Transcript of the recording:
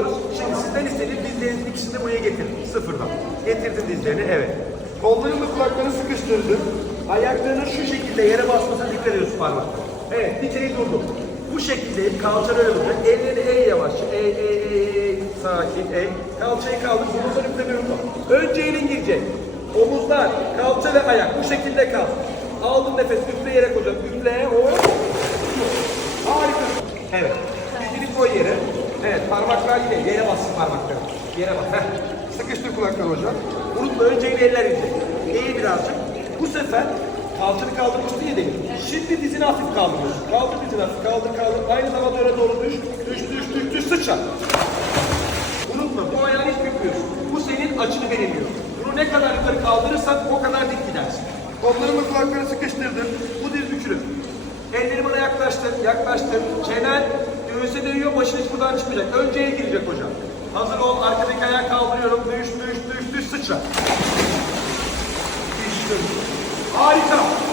alıyoruz. Şimdi sizden istediğim dizlerinizin ikisini de buraya getirin. Sıfırdan. Getirdim dizlerini, evet. Kollarını kulaklarını sıkıştırdım. Ayaklarının şu şekilde yere basmasına dikkat ediyoruz parmakla. Evet, dikeyi durdum. Bu şekilde kalça öyle duracak. Elleri eğ yavaşça. Eğ, eğ, eğ, eğ. Sakin, eğ. Kalçayı kaldır, omuzları üflemiyorum. Önce elin girecek. Omuzlar, kalça ve ayak bu şekilde kal. Aldım nefes, üfleyerek hocam. Üfle, hop. Harika. Evet. Dizini koy yere. Evet parmaklar yine yere bassın parmakları. Yere bas. Heh. Sıkıştır kulakları hocam. Unutma önce el eller inecek. Eğil birazcık. Bu sefer kalçanı kaldırmıştın ya demin. Şimdi dizini hafif kaldırıyorsun. Kaldır dizini hafif. Kaldır kaldır. Aynı zamanda öne doğru düş. Düş düş düş düş sıçra. Unutma bu ayağını hiç bükmüyorsun. Bu senin açını belirliyor. Bunu ne kadar yukarı kaldırırsan o kadar dik gidersin. Kollarımı kulakları sıkıştırdım. Bu diz bükülür. Elleri bana yaklaştır, yaklaştır. Çenen göğüse değiyor, başın hiç buradan çıkmayacak. Önce el girecek hocam. Hazır ol, arkadaki ayağı kaldırıyorum. Düş, düş, düş, düş, sıçra. Düştüm. Harika.